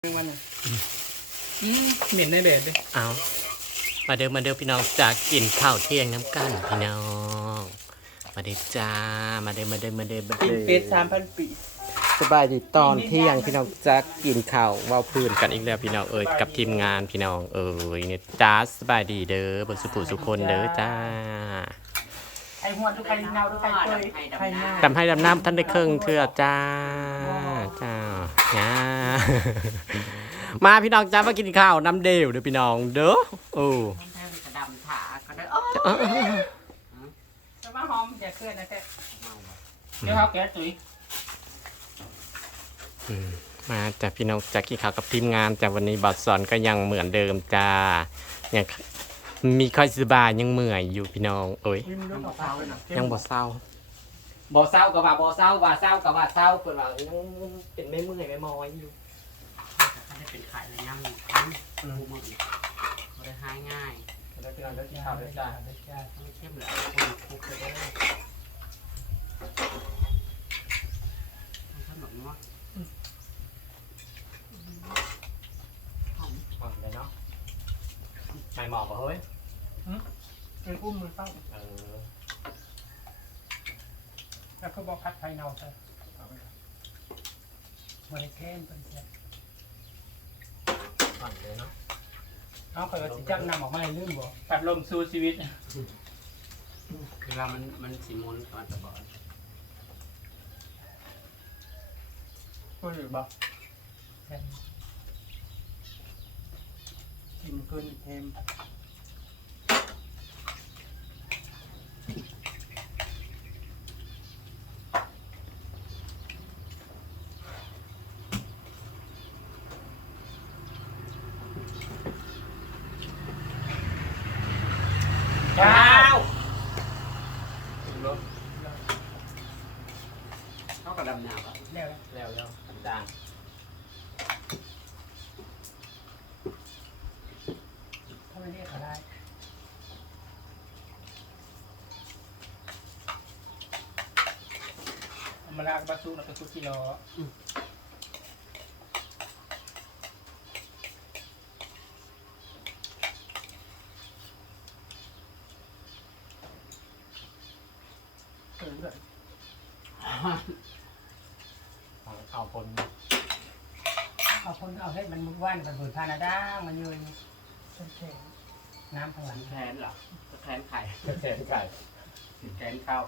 มันน่ะอืมเหม็นในแดดเลยเอามาเดิมมาเดิมพี่น้องจากกินข้าวเที่ยงน้ำกันพี่น้อง มาเดิจ้า มาเดิมมาเดิมมาเดิมมากิเดินมเป็ดสามพันปีสบายดีตอนเที่ยงพี่น้องจะกินข้าวเว่าพื้นกันอีกแล้วพี่น้องเอ้ยกับทีมงานพี่น้องเอ้ยเนี่ยจ้าสบายดีเด้อบนสุภูสุคนเด้อจ้าไอ้หัวทุกใครเน่าทุกใครเคยใครเน่าดำให้ดำน้ำท่านได้เครื่องเทือจ้า จ้าจ้ามาพี่น้องจ้ามากินข้าวน้ำเดวเด้อพี่น้องเด้อโอ้แทนกระดำถาก็ได้โอ้เออเออเออจะมาหอมอย่าเคลื่อนนะแค่เดี๋ยวเขาแก๊สตุ๋ยอืมมาจากพี่น้องจากกี่ข่าวกับทีมงานจากวันนี้บอสสอนก็ยังเหมือนเดิมจ้ายังมีค่อยสบายยังเมื่อยอยู่พี่น้องเอ้ยยิ้มด้วยของเขาเลยนะยังบ่เศร้า บ่เศร้ากับว่าบ่เศร้าว่าเศร้ากับว่าเศร้าเพิ่นว่ายังเป็นไม่เมื่อยไม่มอยอยู่ถ้าได้เป็นขายเลยย่ำทั้งปูหมดไม่ได้หายง่ายแล้วพี่น้องแล้วกินข้าวด้วยจ้าไม่เข้มเหลือคนคุกเลยได้ขนมเนาะหอมเลยเนาะไม่หมอกบ่เฮ้ยเป็นอุ้มมือเข้าเออ แล้วก็บอกพัดไฟเน่าใช่บริแค้นเป็นเสียหอมเลยเนาะเอาเคยว่าสิจับนำออกมาให้ลืมบ่ปัดลมสู้ชีวิต เวลามันมันสีมุนก่อนจะบอกก็อยู่บ่กินเกินเทม เจ้าเข้ากระดำนาบแล้วแล้วแล้วจางถ้าไม่เรียกเขาได้มาลากบาซูนะไปคุกิโลเออแบบ เอาคนเอาคนเอาให้มันมุดว่านกันบนพานาด้ามันยืนต้นแขนน้ำข้างหลังแทนเหรอแทนไข่แขนไก่แทนข้าว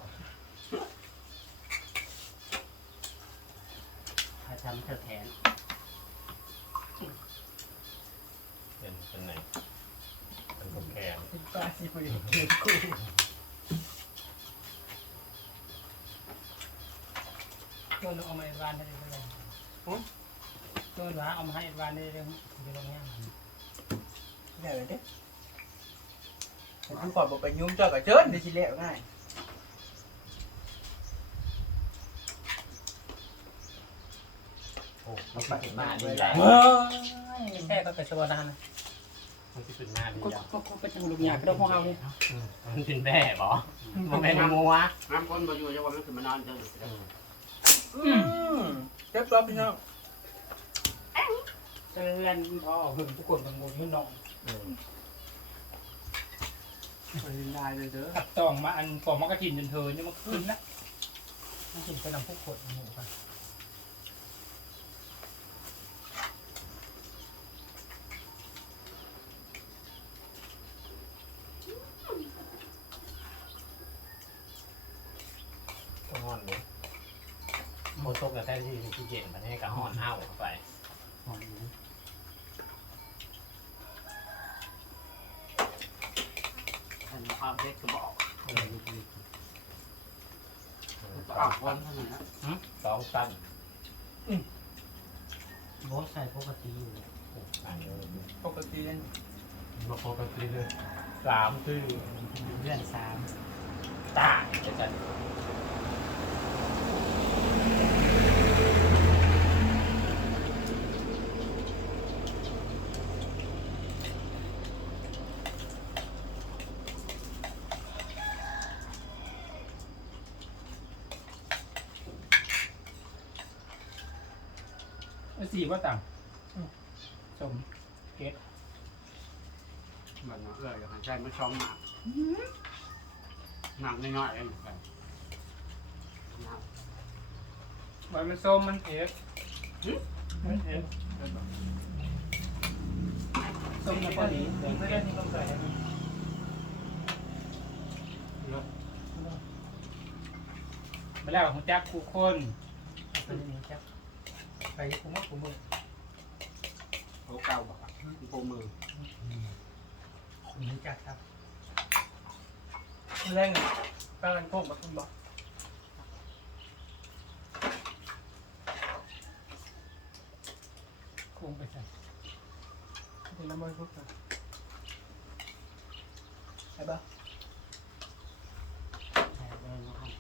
ถ้าทำเธอแทนเป็นเป็นไหนเป็นคนแขนเป็นปลาซีฟู้ดเก็บกุ้ง ตัวนึงเอามาเอ็ดวานได้เลยเลยตัวนึงเอามาให้เอ็ดวานได้เลยเดี๋ยวลงเนี้ยเดี๋ยวเด้ผมก่อนบอกไปยุ่งเจ้ากับเจิ้นในชิ้นเละง่ายโอ้มันเป็นมาดีแล้วเฮ้ยแค่ก็เป็นสวัสดิ์นะมันเป็นมาดีก็แล้วก็ก็เป็นลูกหยาบก็ต้องพวกเราเนี่ยมันเป็นแม่บอมันเป็นงัวน้ำก้นมาอยู่จะว่ามันคือมานอนเจอ อืมเรียบร้อยพี่น้องเจริญพอหึงทุกคนเป็นงูยืนนองไปได้เลยเด้อขัดตองมาอันปอกมากระถินจนเธอเนี่ยมันขึ้นนะมันกินไปนำพวกขดหมูกัน ต้องห่อนเลย โคตกกับแท้ที่ที่เย็นมันให้กับห่อนอ้าวเข้าไปท่านความเล็กก็บอกปากวันเท่านั้นนะสองตันโบใส่ปกติอยู่ปกติเนี่ยมาปกติเลยสามคือเพื่อนสามตายจะ จันสี่ว่าต่ำสมเกล็ดแบบนั้นเอออย่างนั้นใช่ไม่ชอบหนักหนักน้อยๆเองเหมือนกันหนักมันมันส้มมันเผ็ดมันเผ็ดส้มนะพอดีไม่ได้ที่ต้องใส่อันนี้เยอะไปแล้วของจักคู่คนเป็นอย่างนี้จัก ใส่ผมว่าผมมือเขาเก่าแบบกว่าผมมือคุณจัดครับแรงปลาลังโคกแบบคุณบอกโคงไปใส่เป็น้ำมันโคกใส่ไปบ้างช่เลยนะครับ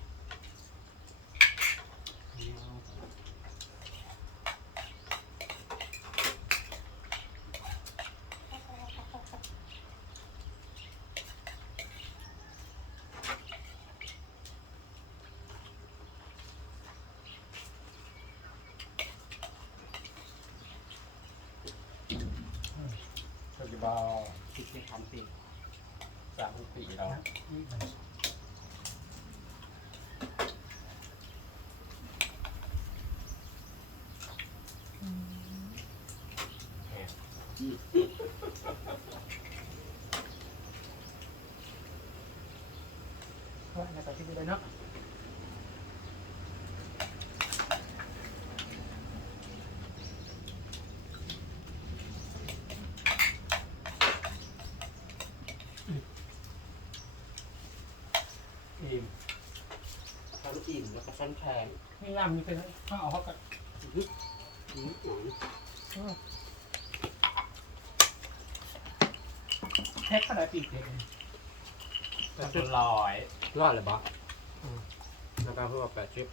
ปัจจุบันคิดแค่ทำปีสามปีแล้วนี่มันว่าแล้วก็ที่ไปเลยเนาะ อิ่มทั้งอิ่มแล้วก็ ชั้นแพงนี่น้ำนี่เป็นข้าวเอาเขากับอืมอืมแพ็คขนาดปีกเด็กเป็นร้อยรอดเลยบอสแล้วก็เพื่อแปดชิป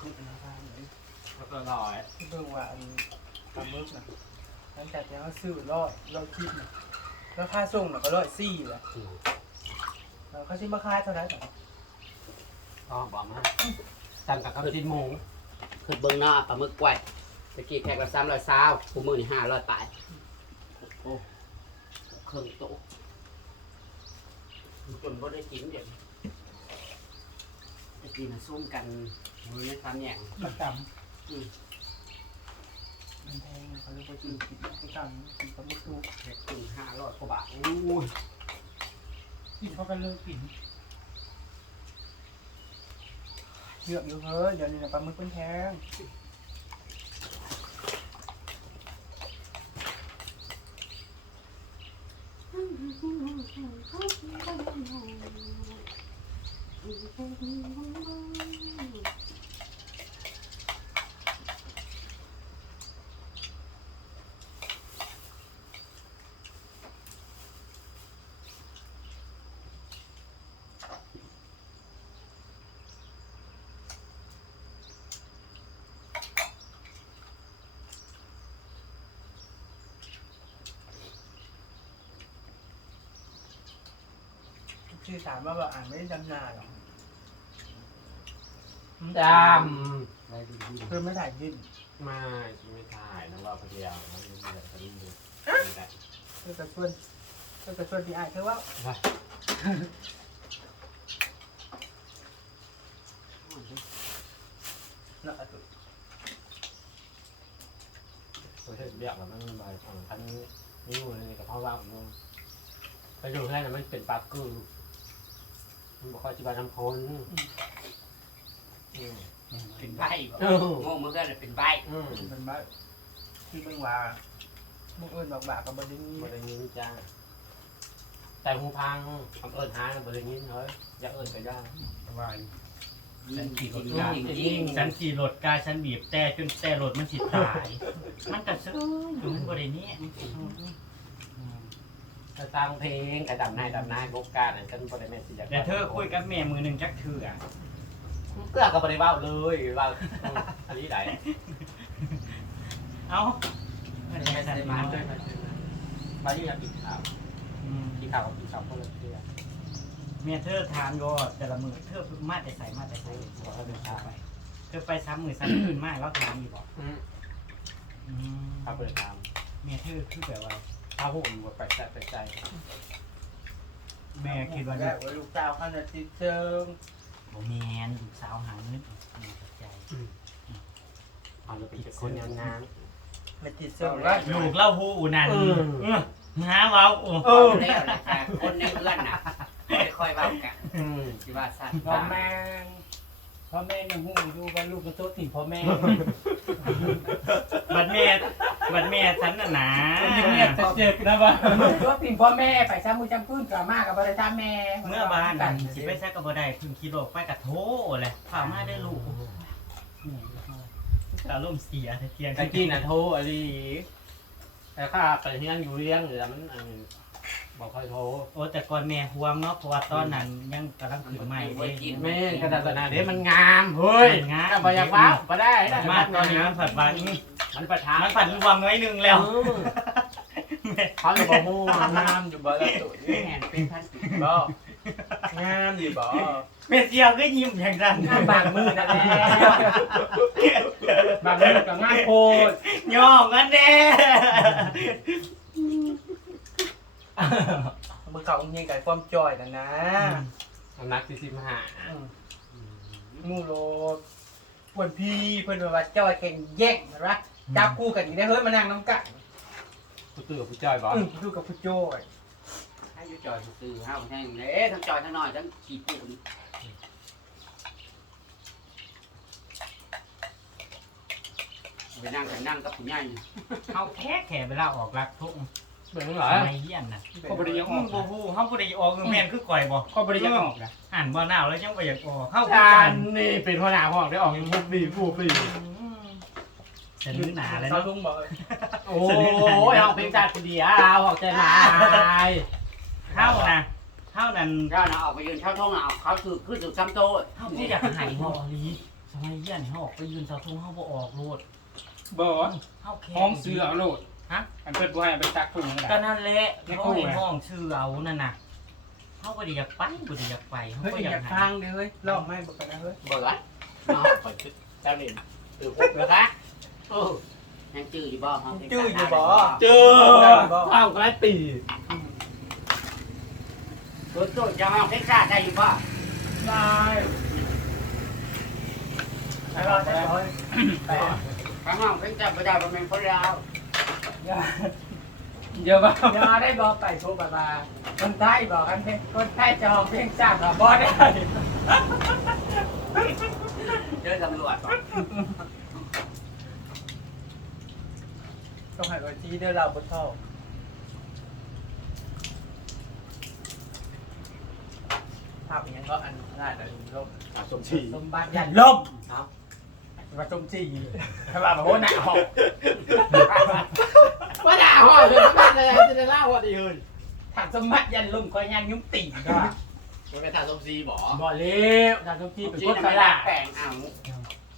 คือเป็นราคาเลยแล้วก็ร้อยเบิ่งว่าอันปลาหมึกนะหลังจากที่เขาซื้อรอดรอดคิดนะราคาส่งน่ะก็ร้อยสี่แหละแล้วเขาซื้อมาขาเท่าไหร่ต่อ อ๋อบอกมาสั่งกับข้าวจิ้นหมูคือเบิ้งหน้าปลาหมึกไว้ตะกี้แขกละสามร้อยสาวกูมือนี่ห้าร้อยปลายโอ้เครื่องโตะจนก็ได้กินเดี๋ยวนี้ตะกี้มาซุ่มกันมือนี่ทำอย่างประจอืมำมันแพงนะเขาเลยไปซื้อกินประจำกินปลาหมึกดูแขกถึงห้าร้อยกว่าบาทโอ้ยกินเขากันเลิกกิน เยอะอยู่เฮ้ยเดี๋ยวนี้นะปลาหมึกเป็นแพง ชื่อถามว่าแบบอ่านไม่ได้ดำนาหรอดำได้ดีดีเพื่อไม่ถ่ายขึ้นมาไม่ถ่ายน้องเราคนเดียวน้องมีแต่คนนี้ดูได้เพื่อกระชวนเพื่อกระชวนพี่อ่านเธอว่าว่าเนาะตุตัวเรียกแล้วมันมาทางพันนี้นี่งูนี่กับพ่อว่ามึงไปดูให้นะมันเป็นปลากือ มันบอกว่าจิบาทำคนอืมเป็นใบบ่เออโง่เมื่อกี้เป็นใบอืมเป็นบ้าที่เบิ่งว่ามึงเอิญบอกบากับบรินี้บริยินจ้าแต่หูพังคำเอิญหาบริยินเฮ้ยอย่าเอิญไปได้สบายยิงจริงยิงยิงยิยิงงฉันขี่รถกายฉันบีบแต่จนแต่รถมันสิตาย มันกระซื้ออยู่มันบริเนี้ย จะตามเพลงกระดับนายดับนายกกาเนี่ยฉันบริเวณสิแต่เธอคุยกับแม่มือหนึ่งจักเถื่อเกลือกับบริเวณเลยว่าอันนี้ไหนเอ้าไม่ได้ใส่มามามาที่อยากกินข้าวอืมกินข้าวกับกินข้าวคนละเกลือแม่เธอทานก็แต่ละมือเธอมาแต่ใส่มาแต่ใส่บอกว่าเป็นข้าวไปเธอไปซ้ำมือซ้ำคืนมากแล้วทานอีกบอกอืมอืมข้าวเปิดทแม่ทื่อคือแบบว่า ถ้าหูมันไปใจไปใจ แม่คิดว่าแล้เนี่วยลูกสาวเขาจะติดเชิงบ่แมนลูกสาวหาเงินแม่เข้าใจเอาเราเป็นคนงานงานมันติดเชิงแล้วลูกเล่าหูนั่นอืมเออหาเว้าโอ้เออเรียกอะไรกันคนในเพื่อนน่ะไม่ค่อยเว้ากันอืมที่ว่าสั้นพ่อแม่พ่อแม่ยังหูอยู่ว่าลูกกระโตถิ่นพ่อแม่บัดแม่ บัดแม่ฉันน่ะนะเงียบจะเจ็บนะบ้าตัวถิ่นพ่อแม่ไปซ้ำมือจำพื้นกับมากกับบริษัทแม่ เมื่อบ้านนั่นสิไปซักก็บ่ได้เพึ่งขี่รถไปกับโทแหละข่าวมาได้ลูกอารมณ์เสียแต่เทียงตะกี้น่ะโทรอะไรแต่ข้าไปเฮียนอยู่เลี้ยงอยู่แล้วมันอันบอกค่อยโทรโอ้แต่ก่อนแม่ห่วงเนาะเพราะว่าตอนนั้นยังกำลังขึ้นใหม่เด้แม่กระดาษนาเด้มันงามเฮ้ยมันงามถ้าบ่อยากว้าวบ่ได้นะมาตอนนี้มันผัดวางนี่ มันประทานมันผัดวางไว้หนึงแล้วเขาเลยบอกมั่วงามอยู่บ่ละตัวแม่นเป็นท่านสิบ่งามอยู่บ่แม่เจียวก็ยิ้มอย่างนั้นงามบางมือนั่นแหละบางมือกับงามโคตรย่อกันแน่มือเขาเฮียกับความจอยนั่นนะน้ำหนักสี่สิบห้ามูโรปวนพี่เพิ่นว่าจอยแข่งแย่งนะวะ จับคู่กันอีกได้เฮ้ยมานั่งน้ำกันผู้ตื่นผู้จ้อยบอกอือดูกับผู้โจ้ยให้อยุจอยซื่อๆห้าวแห้งเด้ทั้งจอยทั้งน้อยทั้งขี้ปูนไปนั่งกันนั่งกับผู้ใหญ่เขาแค่แค่เวลาออกรักทุกเบิ่งเหรอไม่เยี่ยนน่ะเขาบริยังอมึองกบ่ฮู้เฮาบ่ได้ออกแม่นคือก่อยบ่เขาบริยังออกนะอ่านบ่หนาวแล้วยังบ่อยากออกเฮาจานนี่เป็นหัวหน้าห้องได้ออกยังมุกดีผู้ฟรี สะดือหนาเลยเขาเนาะลุงบอกเลยโอ้ยห้องเพลงจัดเดียวออกใจหมายเฮานะเฮานั่นก็นะออกไปยืนเช่าท้องนะเอาเขาถือขึ้นสู่ซ้ำโตะเฮาบ่อยากให้ฮอลีสมัยเยี่ยนเฮาออกไปยืนเสาธงเฮาบ่ออกโลดบ่เฮาแค่ห้องซื้อเอาโลดฮะอันเพิ่นบ่ให้เอาไปตักถุงนั่นก็ล่ะนั่นแหละไม่เขาคู่ให้ไงห้องชื่อเอานั่นน่ะเฮาบ่ได้อยากไปบ่ได้อยากไปเฮาเฮ้ยบ่อากอยยากให้ทางเด้อเฮ้ยลองไม่บอกกันนะเฮ้ยเบิดเนาะเจ้านี่ตือพุกเลยคะ โอ้ยังจื้ออยู่บ่ฮะจื้ออยู่บ่ เจอข้าวกระไรปีตัวโตจะห้องเท็กซัสได้อยู่บ่ได้ไอ้รอได้ร้อยแปดข้างห้องเท็กซัสบ่ได้บ่แม่นคนลาวเดี๋ยวว่าอย่าได้บอกไปโชว์บาบาคนไทยบอกกันเพลงคนไทยจองเพลงจ้างกับบอได้เจอตำรวจก่อน ต้องให้วันที่เด้อเราบนท่อภาพอย่างนั้นก็อันได้แต่ลมสมชีสมบัติยันลมเอาว่าจมจีถ้าว่าแบบโหหน้าหอกว่าด่าห่อเลยบ้านเลยจะได้เล่าว่าดีเลยถ้าสมบัติยันลมก็ยังยุ่งติ่งก็มันเป็นทางสมชีบ่บ่เลี้ยวถ้าจมจีเป็นจีคนนไปไม่ละได้แปลงเอา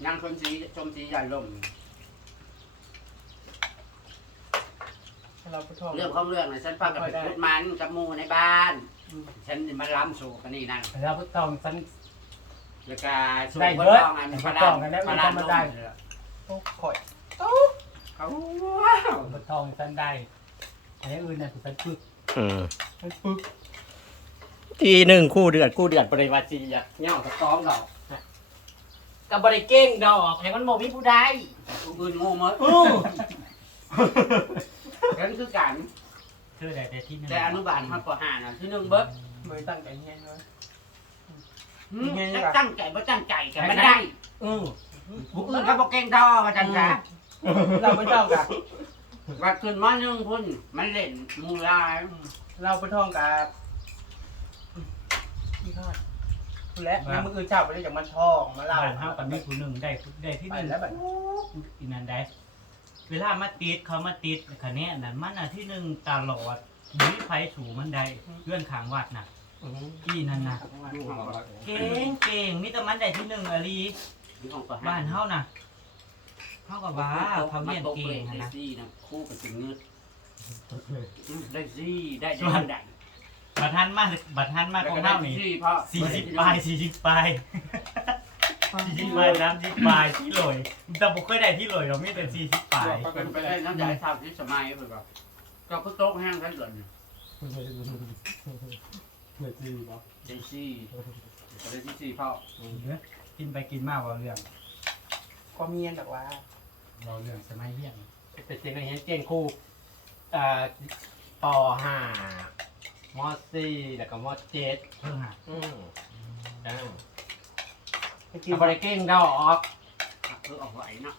นางชมสีชมสีใหญ่ลม เราไปท่อง เรื่องของเรื่องน่ะฉันฟังกับพุทธมันกับหมู่ในบ้านฉันมาล้ำสู่กันนี่นั่นเราไปท่องสัน แล้วก็สู่ได้คนเบิดต้องอันประต้ดาองกันแล้วมีประธดารรมดาลมโอ้ข่อยเขาว้าวไปท่องสันได้อันนี้อื่นน่ะสันปึกอืมสันปึกทีหนึ่งคู่เดือดกูเดือดบริวารจีอะเงี้ยกับซ้อมเรากับบริเก้งดอกให้มันบ่มีผู้ใดผู้อื่นโง่หมดอู้ ฉันคือกันคือได้แต่ที่นึงแต่อนุบาลมันปห้าน่ะที่หนึ่งเบิดมือตั้งใจเงี้ยเลยหืมยังไงจะล่ะตั้งใจบ่ตั้งใจกันมันได้เออผู้อื่นเขาบอกเก่งท่อว่าจังจ้ะเราไปท่องกับว่าขึ้นมาหนึ่งพุ่นมันเล่นมูลายเราไปท่องกับพี่ทอดและแล้วมืออื่นเช้าไปได้จากมันท่องมาเล่าบ้านเฮากับมีผู้หนึงได้ได้ที่หไปนึงแล้วแบบอีนั่นได้ เวลามาติดเขามาติดคะแนนนั้นมันน่ะที่หนึ่งตลอดมีไฟสูงมันได้เพื่อนขางวัดน่ะอีนั่นน่ะเก่งเก่งมีแต่มันได้ที่หนึ่งอะลีอยู่ของปห้บ้านเฮาน่ะเฮากับว่าเขาเรียนเก่งได้อะนะซี่นะคู่กับถึงเงือกได้ซี่ได้ได้ได้บัดทันมาบัดทันมาของเฮานี่ซี่พ่อสี่สิบปลายสี่สิบปลาย ที่ปลายน้ำที่ปลายที่ลอยแต่ผมเคยได้ที่ลอยเราไม่เป็นสี่สิบปลายเป็นไปได้น้ำใหญ่ทำที่สมัยเพื่อนก็ก็โต๊ะแห้งกันหล่นเหมือนจีบเจซี่ก็เลยที่สี่พ่อกินไปกินมากว่าเรื่องก็เมียนแบบว่า เราเรื่องสมัยเฮียนเป็นเจงเห็นเจงคู่อ่าปห้ามสี่แล้วก็มเจ็ดเพิ่งหาอืมอ่า ไปกินเอาบริเก่งดอกคือออกไหวเนาะ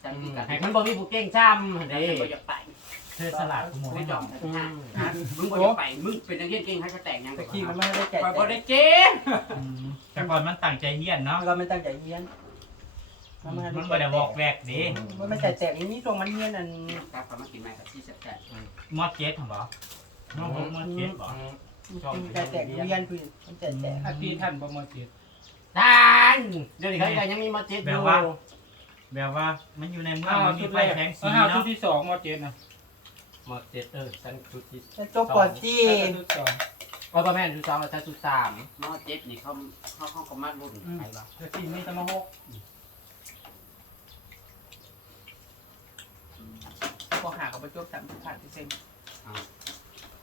แต่ที่กันให้มันบ่มีผู้เก่งจ้ำเด้เด้บ่อยากไปเธอสลัดหมูไม่ให้ยดออมกมึงบ่อยากไปมึงเป็นนักเรียนเก่งให้จะแต่งยังตะกี้มันไม่ได้แจกไปบ่ได้แต่เก่งแต่ก่อนมันตั้งใจเฮียนเนาะเราไม่ตั้งใจเฮียนมันไม่ได้บอกแวกดีมันไม่แต่แจกนี่ตรงมันเฮียนอันครับมากินแม่กับที่แซ่บมอดเจ็ดของบอน้องผมมอดเจ็ดบอแต่แจกเฮียนคือมันแจกแจกอาทิตย์ท่านบ่มาจิต ท่านเดี๋ยวนี้เขาก็ยังมีมเจ็ดอยู่แบบว่ามันอยู่ในเมืองอ้าวมันมีชุดไฟแรกแสงสีอ้าวชุเนาะดที่สองมาจิตนะมเจ็ดเออฉันชุดที่จบก่อนจีชุดสองว่าประมาณชุดสองแล้วฉันชุดสามๆมอเจ็บนี่เขาเขาเขาก็มารุ่นใครบ้างแล้วทีนี้จะมาหกพอหากับประจบสามสิบขาดที่เซ็ง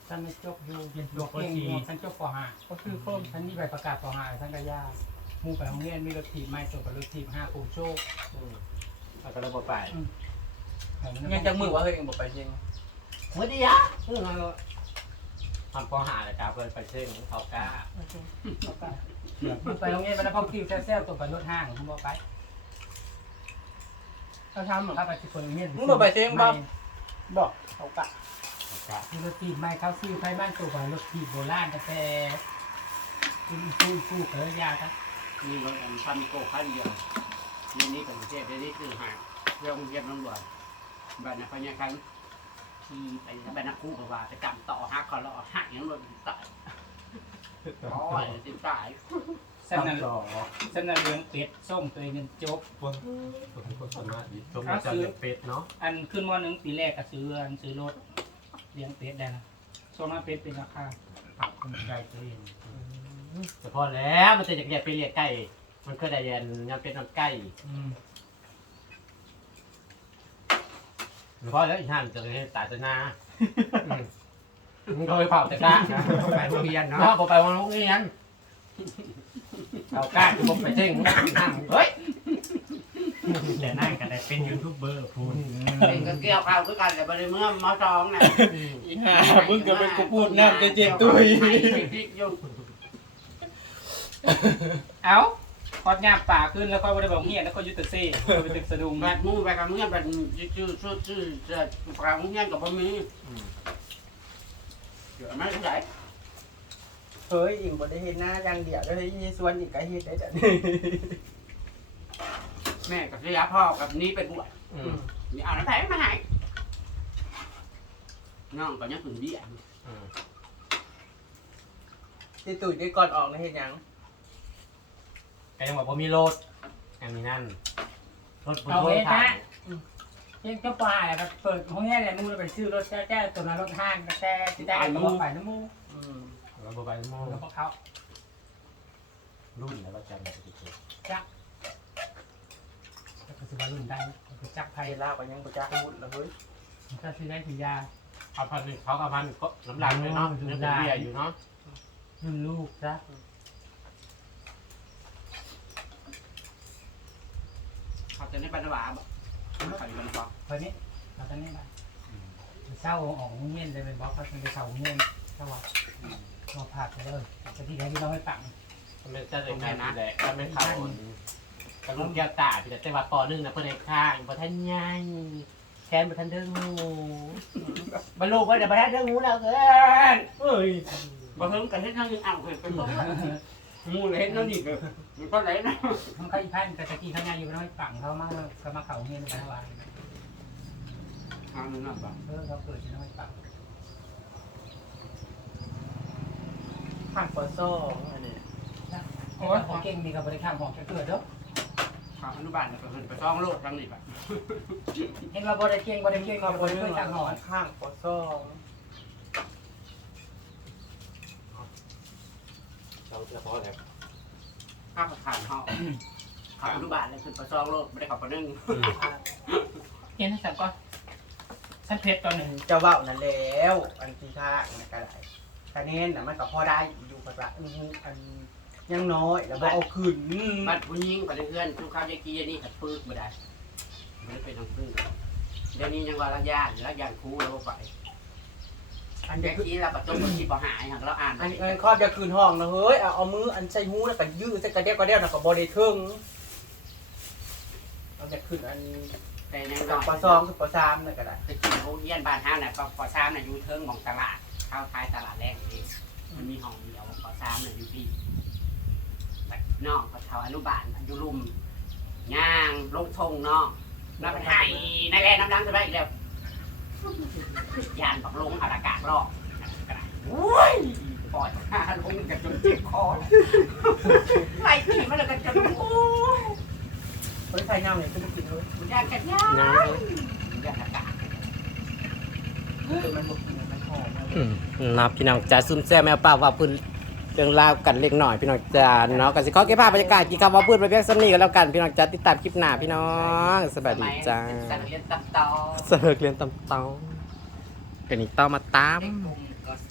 ฉันไม่จบอยู่เป็นจตัวบโคเก่งชีอยู่ฉันจบป .5 ก็คือเพิ่มฉันนี่ใบประกาศป .5 ฉันก็ยาก มูไปโรงเรียนมีรถถีบไม่ส่งกับรถถีบห้าปูโชคแล้วก็ระบบไปยังจะมือว่าเฮ้ยยังบอกไปจริงเมื่อดีอะเออทำปอหาเลยครับเลยไปเช่งเขากล้าไปโรงเรียนไปแล้วพอคิวแซ่บๆตัวไปรถห้างผมบอกไปเขาทำเหมือนถ้าไปที่คนโรงเรียนมึงบอกไปเซ็งบ้างบอกเขากะเขากล้ามีรถถีบไม่เข้าซื้อไฟบ้านตัวกับรถถีบโบราณกาแฟคุณฟูฟูเกลือยาครับ มีรถอันพันโกคันเดียวนี่นี่เป็นเจ็บนี่คือหาเรื่องเย็บน้ำรวจบ้านนักพญาคันที่ไปบ้านนักคู่กับว่าไปกำต่อหักคอล้อหักยังรถตายโอ้ยสิตายฉันนั่นต่อฉันนั่นเลี้ยงเป็ดส้มตัวเองจบคนคนสมาธิชมจะเลี้ยงเป็ดเนาะอันขึ้นมหนึ่งปีแรกก็ซื้ออันซื้อรถเลี้ยงเป็ดได้นะช่วงนั้นเป็ดเป็นราคาปรับคนใจตัวเอง แต่พอแล้วมันจะอยากเรียกไปเรียกไก่มันก็ได้เรียนงานเป็นน้ำไก่อืมพอแล้วอีกห้ามจะเลยตายจะนามึงเคยเผาแต่กล้าไปโรงเรียนเนาะพอไปโรงเรียนเอากล้าคือผมไปเช่งนั่งเฮ้ยแต่นั่งกันได้เป็นยูทูบเบอร์พูดเป็นก็เกี่ยวข้าวคือกันแต่บริเมื่อมาจองเนี่ยอีห่ามึงก็เป็นกูพูดน้ำจะเจ็บตุ้ยอยู่ เอ้าพอดงามป่าขึ้นแล้วก็ไม่ได้บอกเงียบแล้วก็ยุติเซ่ก็ไปตึกสะดุงแบบมู่แบบเมื่อแบบชื่อชื่อชื่อจะกลางเงี้ยกับบะหมี่เดี๋ยวไม่ใช่เฮ้ยอิงบ่ได้เห็นหน้าอย่างเดียวแล้วเฮ้ยยี่ส่วนอีกก็เฮ็ดได้แต่แม่กับเสียพ่อกับนี้ไปบวชนี่เอาน้ำแข็งมาให้น้องก็ยังถึงเบี้ยที่ตุ๋ยได้ก่อนออกนะเฮ็ดหยัง ก็ยังบอกว่ามีรถอันนี้นั่นรถบนเอารไว้ถถ่านะยเช่นก็ปลาแหละเปิดห้องเงี้ยแหละมูไปซื้อรถแจ้ตัวนั้นรถห้างแต่ที่ได้ก็บอกไปน้ำมูอืมเราบอกไปโม่แล้วพวกเขารุ่นแล้วก็จำได้ทุกคนก็ซื้อมารุ่นได้ก็จักไทไทยยลาวก็ยังบ่จักพูดแล้วเฮ้ยถ้าซื้อได้ถือยา เอาพันหนึ่งเขากับพันก็น้ำลายเลยเนาะเนื้อเป็นเบียร์อยู่เนาะรุ่นลูกจ้ะ เขาจะไปันบาบ่ใครมันฟังคนนี้เราตอนนี้ไปเศร้าออกเงี้ยเลยเป็นบล็อกเขาเป็นเศร้าเงี้ยเศร้าว่าเราผัดไปเลยแต่ที่ไหนที่เราไม่ปังมันเป็นจะเป็นงานแหละก็ไม่เขากระลุงแก้วตาพี่แต่ว่าปอนึงนะเพื่อนข้างเพอท่านย่างแคนเพอท่านเดินงูบรรลุว่าเดี๋ยวเพอท่านเดินงูแล้วเกินเอ้ยบ่เพิ่งกันให้นั่งเอาเคยเป็น มูเลยนั่นนี่มันก็ไหลนะทั้งเขาอีกพันแต่ตะกี้เขางานอยู่น้อยปังเขามาเขามาเข่าเงี้ยกันว่าทางนึงน่ะบ่เออเขาเกิดที่น้อยปังผ่านปอโซ่องอันนี้โอ้ยของเก่งนี่กับบริการของแกเกิดเด้อทางอนุบาลก็ขึ้นไปซ่องโลกทางนี้บ่เห็นว่าบริเก่งบริเก่งก็กับบริเก่งต่างหอนข้างปอโซ่อง เราจะพอแล้วข้าวขานเฮาเขาอนุบาลเลยคือประซองโลกไม่ได้ขับประนึ่งเห็นสักก็สันเพชรตอนหนึ่งเจ้าเว้านั่นแล้ว อันที่ท่าอันนั้นก็ได้คะแนนน่ะมันก็พอได้อยู่กับละอื้อหืออันยังน้อยแล้วบ่เอาขึ้นบ้านผู้หญิงบ้านเพื่อนทุกข้าวยากีนี่ขัดปื้กไม่ได้ไม่ได้เป็นทางปื้กเดี๋ยวนี้ยังว่าลักยานลักยานครูแล้วไป อันยาเด็กกีเราประตูบางทีพอหายหักเราอ่านอันอันครอบจะคืนห้องนะเฮ้ยเอาเอามืออันใส่หูแล้วก็ยืดใส่กระเดียวกระเดียวน่ะก็บ่ได้ถึงเอาจะขึ้นอันแต่ยังจากปสองถึงปสามนั่นก็ได้ไปกินโรงเรียนบ้านห้าน่ะก็ปสามน่ะอยู่เทิงของตลาดเข้าท้ายตลาดแรกเองมันมีห้องเดียวปสามน่ะอยู่ที่น้องก็เขาอนุบาลอยู่ลุ่มย่างลงทงน้องน้ำไปไห้ในแร่น้ำดังจะได้อีกแล้ว ยานปักลงอากาศรอบก็ได้โอ้ยปล่อยมาลงกันจนเจ็บคอไล่ขี่มาเลยกันจนโอ้ยเฮ้ยใครย่ำเนี่ยคือบ่กินเลยมันยากกันยากน้ยากอากาศคือมันบ่กินมันหอมำอืมนับพี่น้องจ้าซุ่มแซ่แมวป่าว่าพื้น เรื่องราวกันเล็กหน่อยพี่น้องจ้าเนาะกันสิขอเก็บภาพบรรยากาศกี่คำว่าพื้นไปเพียงสำนีกันแล้วกันพี่น้องจ้าติดตามคลิปหน้าพี่น้องสบายดีจ้าสักเรียนตับต่อเสิร์กเรียนตำเตาเป็นอีกเต้ามาตามเด็กกลุ่ม